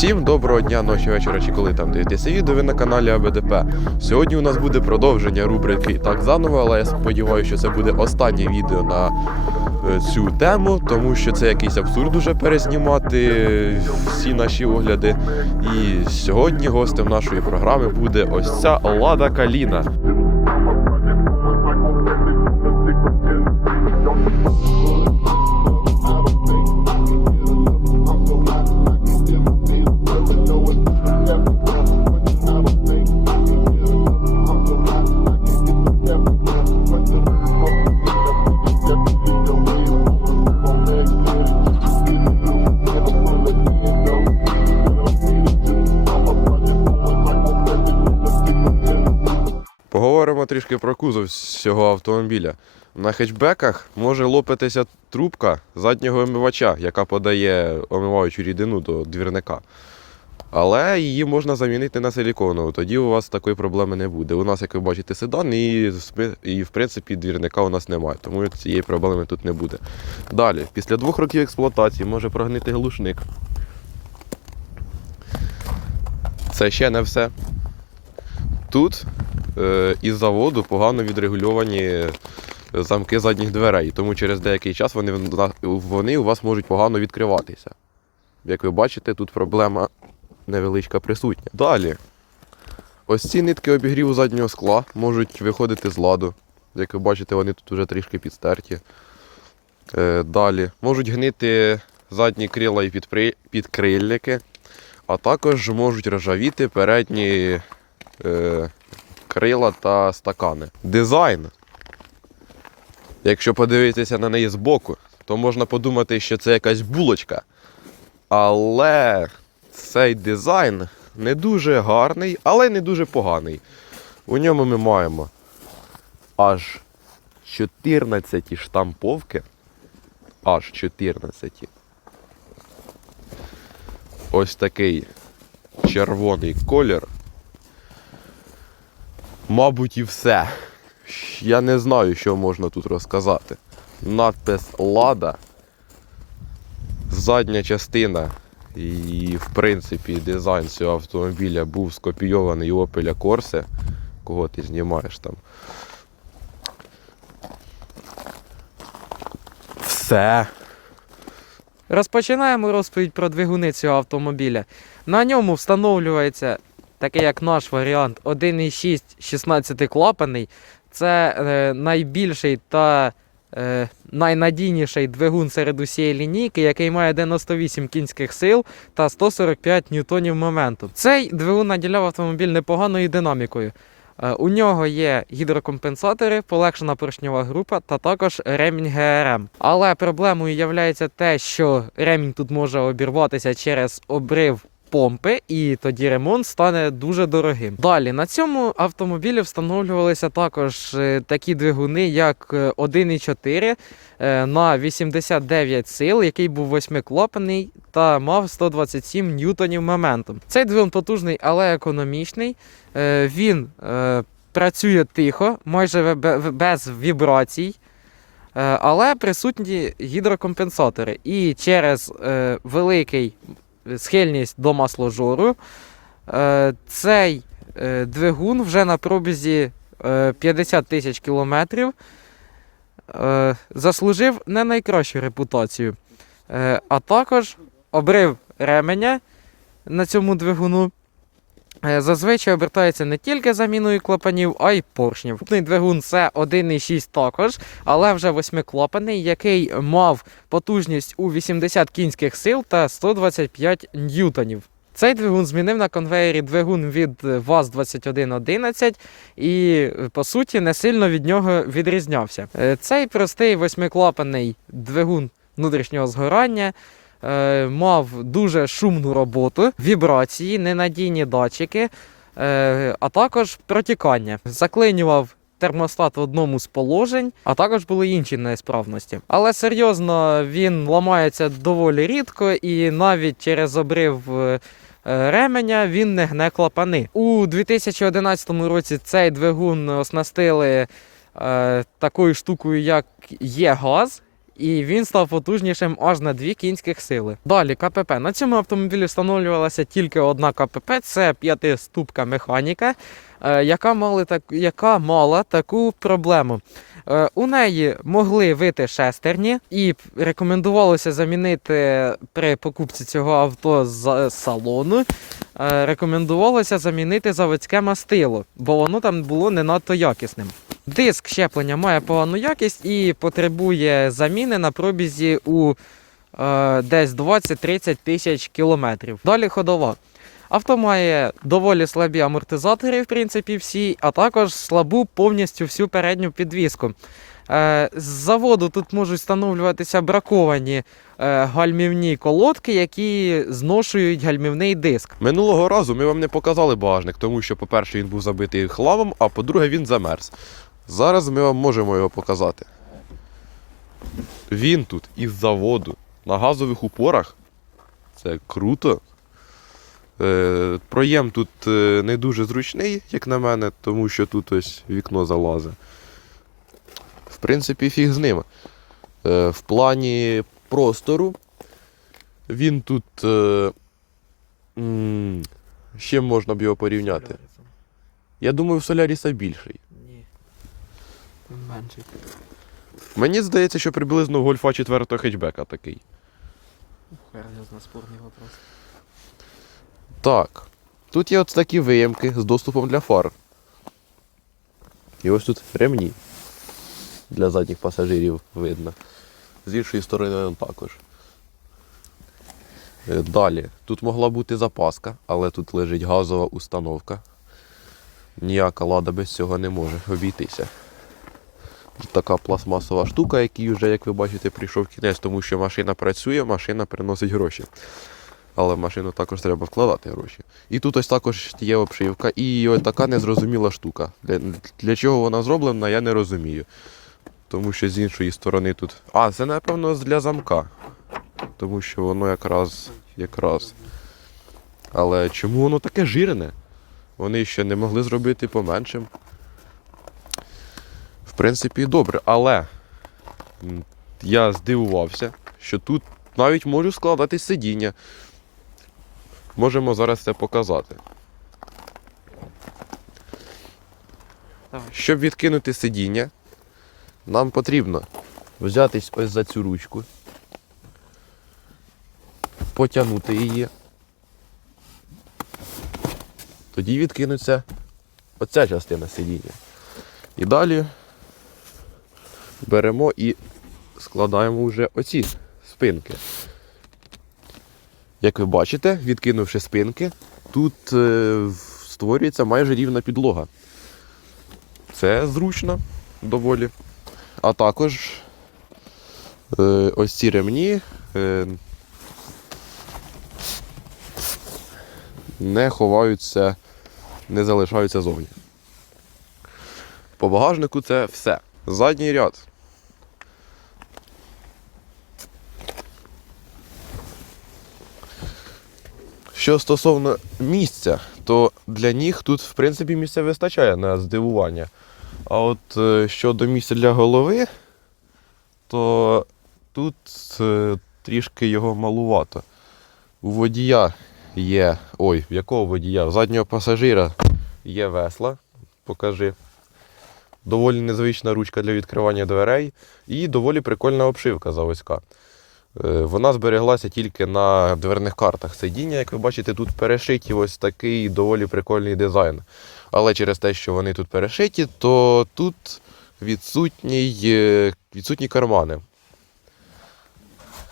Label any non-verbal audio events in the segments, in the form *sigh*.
Всім доброго дня, ночі, вечора чи коли там дивитеся відео ви на каналі АБДП. Сьогодні у нас буде продовження рубрики так заново, але я сподіваюся, що це буде останнє відео на е, цю тему, тому що це якийсь абсурд уже перезнімати всі наші огляди. І сьогодні гостем нашої програми буде ось ця Лада Каліна. Кузов цього автомобіля. На хетчбеках може лопатися трубка заднього омивача, яка подає омиваючу рідину до двірника. Але її можна замінити на силіконову, тоді у вас такої проблеми не буде. У нас, як ви бачите, седан, і, і в принципі двірника у нас немає, тому цієї проблеми тут не буде. Далі, після двох років експлуатації може прогнити глушник. Це ще не все. Тут із заводу погано відрегульовані замки задніх дверей, тому через деякий час вони, вони у вас можуть погано відкриватися. Як ви бачите, тут проблема невеличка присутня. Далі. Ось ці нитки обігріву заднього скла можуть виходити з ладу. Як ви бачите, вони тут вже трішки підстерті. Е, далі. Можуть гнити задні крила і підкрильники, а також можуть ржавіти передні е, крила та стакани. Дизайн. Якщо подивитися на неї збоку, то можна подумати, що це якась булочка. Але цей дизайн не дуже гарний, але не дуже поганий. У ньому ми маємо аж 14 штамповки. Аж 14. Ось такий червоний колір. Мабуть, і все. Я не знаю, що можна тут розказати. Надпис Лада. Задня частина і, в принципі, дизайн цього автомобіля був скопійований у Opel Corsa. Кого ти знімаєш там? Все. Розпочинаємо розповідь про двигуни цього автомобіля. На ньому встановлюється такий як наш варіант 1,6 16 клапаний. Це е, найбільший та е, найнадійніший двигун серед усієї лінійки, який має 98 кінських сил та 145 ньютонів моменту. Цей двигун наділяв автомобіль непоганою динамікою. Е, У нього є гідрокомпенсатори, полегшена поршньова група та також ремінь ГРМ. Але проблемою є те, що ремінь тут може обірватися через обрив помпи, і тоді ремонт стане дуже дорогим. Далі на цьому автомобілі встановлювалися також е, такі двигуни, як е, 1,4 е, на 89 сил, який був восьмиклапаний та мав 127 ньютонів моментом. Цей двигун потужний, але економічний. Е, Він е, працює тихо, майже без вібрацій. Е, Але присутні гідрокомпенсатори. І через е, великий схильність до масложору е, цей е, двигун вже на пробізі е, 50 тисяч кілометрів е, заслужив не найкращу репутацію. Е, а також обрив ременя на цьому двигуну. Е, Зазвичай обертається не тільки заміною клапанів, а й поршнів. Наступний двигун це 1,6 також, але вже восьмиклапаний, який мав потужність у 80 кінських сил та 125 ньютонів. Цей двигун змінив на конвеєрі двигун від е, ВАЗ-2111 і, по суті, не сильно від нього відрізнявся. Е, Цей простий восьмиклапаний двигун внутрішнього згорання е, мав дуже шумну роботу, вібрації, ненадійні датчики, е, а також протікання. Заклинював термостат в одному з положень, а також були інші несправності. Але серйозно він ламається доволі рідко, і навіть через обрив е, е, ременя він не гне клапани. У 2011 році цей двигун оснастили е, такою штукою, як є газ. І він став потужнішим аж на 2 кінських сили. Далі КПП. На цьому автомобілі встановлювалася тільки одна КПП, це п'ятиступка механіка, е, яка, мали так, яка мала таку проблему. Е, У неї могли вити шестерні, і рекомендувалося замінити при покупці цього авто з салону. е, Рекомендувалося замінити заводське мастило, бо воно там було не надто якісним. Диск щеплення має погану якість і потребує заміни на пробізі у е, десь 20-30 тисяч кілометрів. Далі ходова. Авто має доволі слабі амортизатори, в принципі, всі, а також слабу повністю всю передню підвіску. Е, з заводу тут можуть встановлюватися браковані е, гальмівні колодки, які зношують гальмівний диск. Минулого разу ми вам не показали багажник, тому що, по-перше, він був забитий хлавом, а по-друге, він замерз. Зараз ми вам можемо його показати. Він тут із заводу на газових упорах. Це круто. Е, проєм тут е, не дуже зручний, як на мене, тому що тут ось вікно залазить. В принципі, фіг з ним. Е, в плані простору він тут. Е, з чим можна б його порівняти? Я думаю, в Соляріса більший. Ні. Менший. Мені здається, що приблизно гольфа 4 хетчбека такий. Серйозно спорний вопрос. Так. Тут є от такі виємки з доступом для фар. І ось тут ремні. Для задніх пасажирів видно. З іншої сторони он також. Е, Далі. Тут могла бути запаска, але тут лежить газова установка. Ніяка лада без цього не може обійтися. Така пластмасова штука, якій вже, як ви бачите, прийшов кінець, тому що машина працює, машина приносить гроші. Але в машину також треба вкладати гроші. І тут ось також є обшивка, і ось така незрозуміла штука. Для, для чого вона зроблена, я не розумію. Тому що з іншої сторони тут. А, це напевно для замка. Тому що воно якраз. якраз. Але чому воно таке жирне? Вони ще не могли зробити поменшим. Принципі, добре, але я здивувався, що тут навіть можу складати сидіння. Можемо зараз це показати. Давай. Щоб відкинути сидіння, нам потрібно взятись ось за цю ручку, потягнути її. Тоді відкинеться оця частина сидіння. І далі беремо і складаємо вже оці спинки. Як ви бачите, відкинувши спинки, тут е, створюється майже рівна підлога. Це зручно доволі. А також е, ось ці ремні е, не ховаються, не залишаються зовні. По багажнику це все. Задній ряд. Що стосовно місця, то для них тут, в принципі, місця вистачає на здивування. А от е, щодо місця для голови, то тут е, трішки його малувато. У водія є. Ой, в якого водія? В заднього пасажира є весла. Покажи. Доволі незвична ручка для відкривання дверей і доволі прикольна обшивка заводська. Е, Вона збереглася тільки на дверних картах сидіння. Як ви бачите, тут перешиті ось такий доволі прикольний дизайн. Але через те, що вони тут перешиті, то тут відсутній, е, відсутні кармани.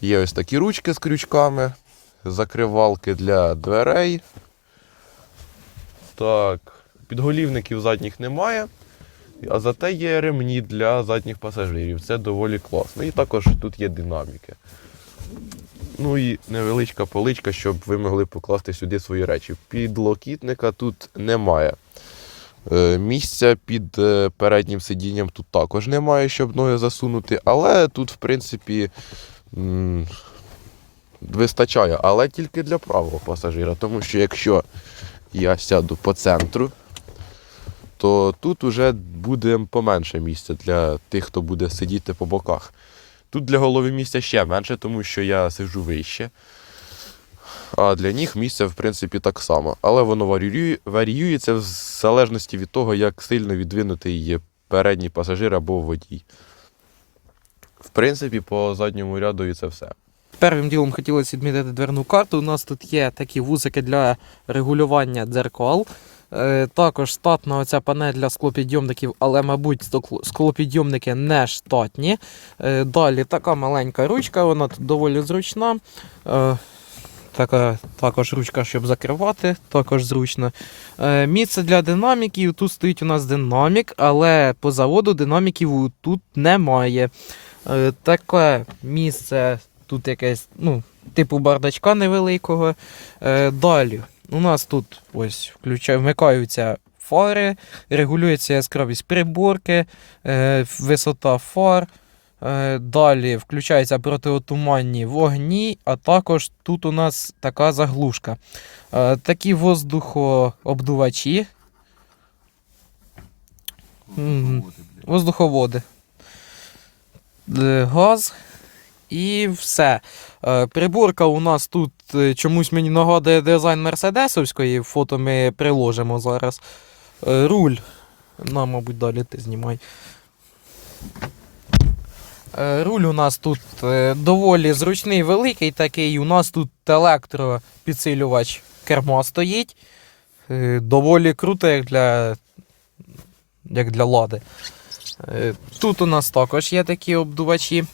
Є ось такі ручки з крючками, закривалки для дверей. Так, підголівників задніх немає. А зате є ремні для задніх пасажирів. Це доволі класно. І також тут є динаміки. Ну і невеличка поличка, щоб ви могли покласти сюди свої речі. Підлокітника тут немає. Е, Місця під е, переднім сидінням тут також немає, щоб ноги засунути, але тут, в принципі, вистачає, але тільки для правого пасажира. Тому що якщо я сяду по центру, то тут уже буде поменше місця для тих, хто буде сидіти по боках. Тут для голови місця ще менше, тому що я сиджу вище. А для ніг місця, в принципі, так само. Але воно варіює, варіюється в залежності від того, як сильно відвинутий є передній пасажир або водій. В принципі, по задньому ряду і це все. Первим ділом хотілося відмітити дверну карту. У нас тут є такі вузики для регулювання дзеркал. Е, також штатна оця панель для склопідйомників, але, мабуть, склопідйомники не штатні. Е, далі така маленька ручка, вона тут доволі зручна. Е, така також ручка, щоб закривати, також зручно. Місце для динаміків. Тут стоїть у нас динамік, але по заводу динаміків тут немає. Таке місце тут якесь, ну, типу бардачка невеликого. Далі у нас тут ось включає, вмикаються фари, регулюється яскравість приборки, е, висота фар. Е, далі включаються протиотуманні вогні, а також тут у нас така заглушка. Е, такі воздухообдувачі. Воздуховоди. Е, Газ. І все. Е, Приборка у нас тут е, чомусь мені нагадує дизайн Мерседесовської. Фото ми приложимо зараз. Е, Руль. На, мабуть, далі ти знімай. Руль у нас тут доволі зручний, великий такий. У нас тут електропідсилювач керма стоїть. Доволі круто, як для, як для лади. Тут у нас також є такі обдувачі.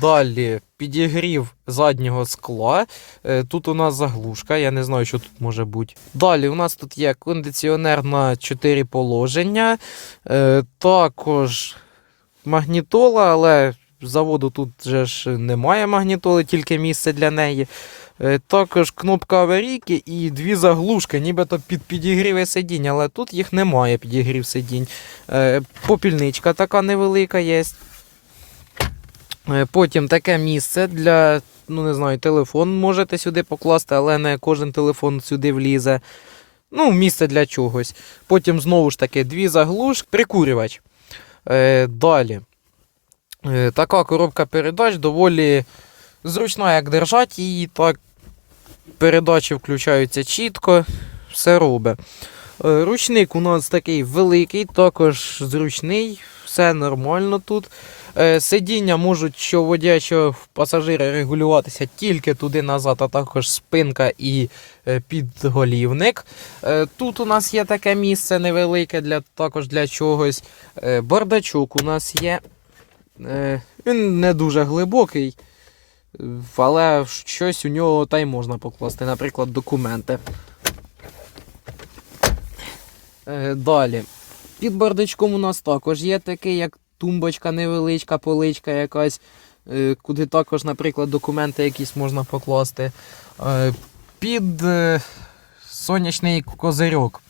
Далі підігрів заднього скла. Е, Тут у нас заглушка, я не знаю, що тут може бути. Далі у нас тут є кондиціонер на 4 положення. Е, Також магнітола, але заводу тут же ж немає магнітоли, тільки місце для неї. Е, Також кнопка аварійки і дві заглушки, нібито під підігріви сидінь, але тут їх немає підігрів сидінь. Попільничка така невелика є. Е, Потім таке місце для, ну не знаю, телефон можете сюди покласти, але не кожен телефон сюди влізе. Ну, місце для чогось. Потім знову ж таки дві заглушки, прикурювач. Е, далі. Е, така коробка передач доволі зручна, як держати її. Так, передачі включаються чітко, все робить. Е, ручник у нас такий великий, також зручний, все нормально тут. Е, Сидіння можуть що водія, що пасажира регулюватися тільки туди назад, а також спинка і е, підголівник. Е, Тут у нас є таке місце невелике для, також для чогось. Бардачок у нас є. Він не дуже глибокий, але щось у нього та й можна покласти, наприклад, документи. Далі. Під бардачком у нас також є такий, як тумбочка невеличка, поличка якась, е, куди також, наприклад, документи якісь можна покласти. Е, Під е, сонячний козирьок.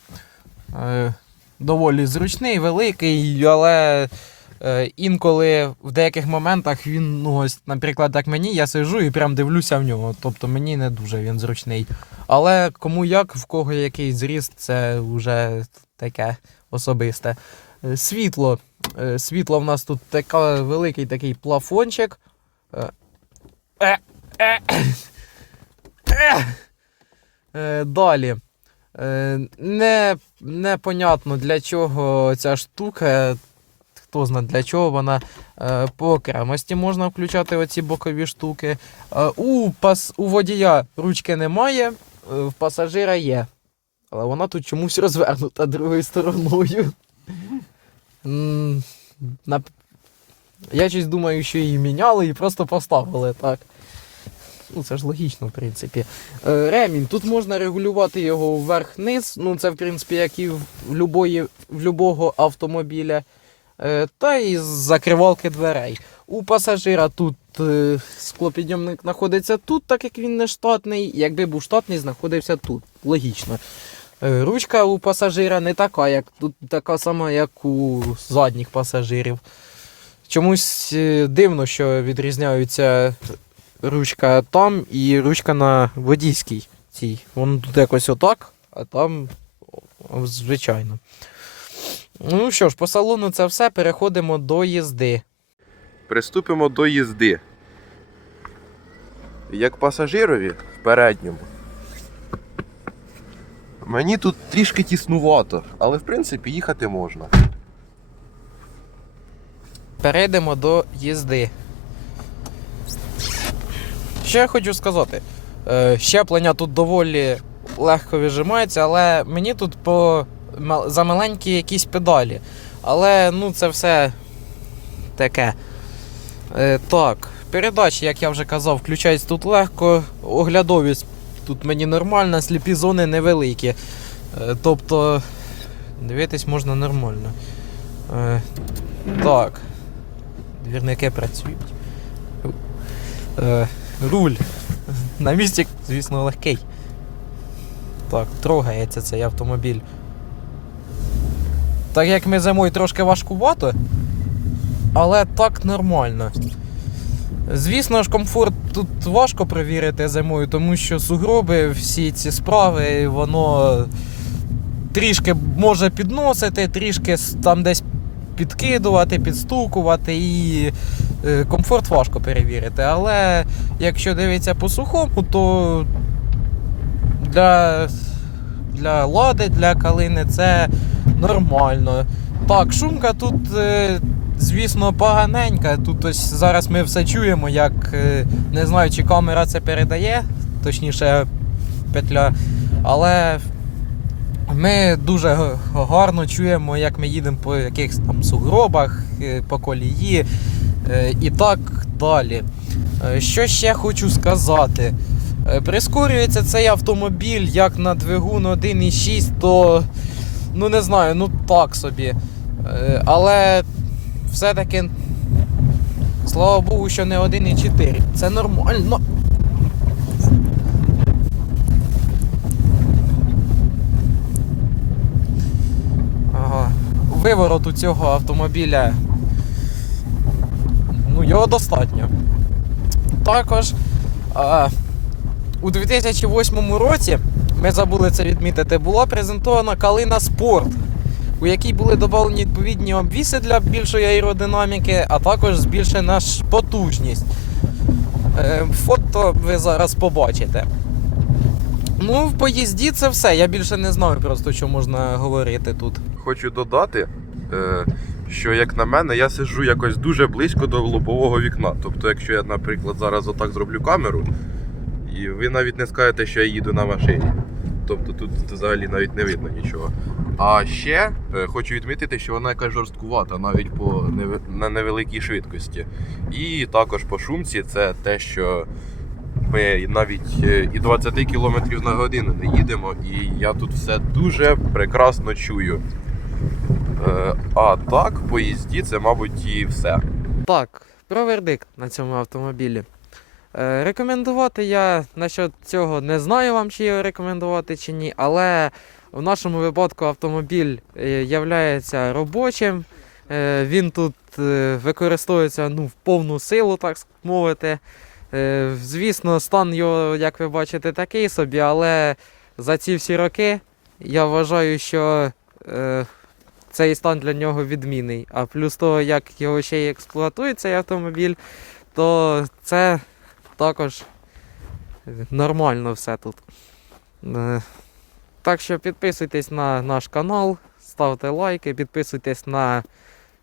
Доволі зручний, великий, але інколи в деяких моментах він, ну ось, наприклад, як мені, я сижу і прям дивлюся в нього. Тобто мені не дуже він зручний. Але кому як, в кого який зріст, це вже таке особисте. Світло. Е, Світло в нас тут така, великий такий плафончик. Е, е, Далі. Не, непонятно для чого ця штука. Хто знає для чого вона по окремості можна включати оці бокові штуки. У, пас, у водія ручки немає, в пасажира є. Але вона тут чомусь *laughs* розвернута другою стороною. Я щось думаю, що її міняли і просто поставили так. Ну, це ж логічно, в принципі. Е, Ремінь. Тут можна регулювати його вверх-вниз. Ну, це, в принципі, як і в, любої, в любого автомобіля. Е, Та і з закривалки дверей. У пасажира тут е, склопідйомник знаходиться тут, так як він не штатний. Якби був штатний, знаходився тут. Логічно. Е, Ручка у пасажира не така, як тут така сама, як у задніх пасажирів. Чомусь е, дивно, що відрізняються ручка там і ручка на водійській цій. Воно тут якось отак, а там звичайно. Ну що ж, по салону це все. Переходимо до їзди. приступимо до їзди. Як пасажирові в передньому. Мені тут трішки тіснувато, але в принципі їхати можна. Перейдемо до їзди. Що я хочу сказати? Е, щеплення тут доволі легко віджимається, але мені тут по мал- замаленькі якісь педалі. Але ну це все таке. Е, так, передачі, як я вже казав, включаються тут легко. Оглядовість тут мені нормальна, сліпі зони невеликі. Е, тобто дивитись можна нормально. Е, так. Двірники працюють. Е, руль. На місці, звісно, легкий. Так, трогається цей автомобіль. Так як ми зимою трошки важкувато, але так нормально. Звісно ж, комфорт тут важко перевірити зимою, тому що сугроби, всі ці справи, воно трішки може підносити, трішки там десь підкидувати, підстукувати і е, комфорт важко перевірити. Але якщо дивитися по сухому, то для, для лади, для калини це нормально. Так, шумка тут, е, звісно, поганенька. Тут ось зараз ми все чуємо, як е, не знаю, чи камера це передає, точніше петля. Але ми дуже гарно чуємо, як ми їдемо по якихось там сугробах, е, по колії е, і так далі. Що ще хочу сказати? Прискорюється цей автомобіль як на двигун 1.6, то ну не знаю, ну так собі. Але все-таки, слава Богу, що не 1.4. Це нормально. Виворот у цього автомобіля. Ну, його достатньо. Також а, у 2008 році, ми забули це відмітити, була презентована Калина Спорт, у якій були додавлені відповідні обвіси для більшої аеродинаміки, а також збільшена ж потужність. Е, Фото ви зараз побачите. Ну, в поїзді це все. Я більше не знаю просто, що можна говорити тут. Хочу додати, е, що як на мене, я сиджу якось дуже близько до лобового вікна. Тобто, якщо я, наприклад, зараз отак зроблю камеру, і ви навіть не скажете, що я їду на машині. Тобто тут взагалі навіть не видно нічого. А ще е, хочу відмітити, що вона якась жорсткувата навіть по невеликій швидкості. І також по шумці це те, що ми навіть е, і 20 км на годину не їдемо, і я тут все дуже прекрасно чую. Е, А так, по їзді це, мабуть, і все. Так, про вердикт на цьому автомобілі. Рекомендувати я насчет цього не знаю вам, чи його рекомендувати чи ні, але в нашому випадку автомобіль е, являється робочим. Е, він тут е, використовується ну, в повну силу, так мовити. Звісно, стан його, як ви бачите, такий собі, але за ці всі роки я вважаю, що цей стан для нього відмінний. А плюс того, як його ще й експлуатує цей автомобіль, то це також нормально все тут. Так що підписуйтесь на наш канал, ставте лайки, підписуйтесь на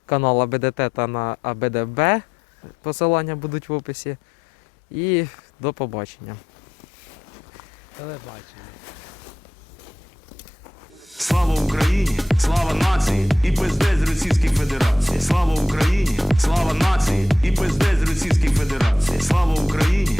канал АБДТ та на АБДБ. Посилання будуть в описі. І до побачення. Телебачення. Слава Україні, слава нації і пиздець Російській Федерації. Слава Україні, слава нації і пиздець Російській Федерації. Слава Україні,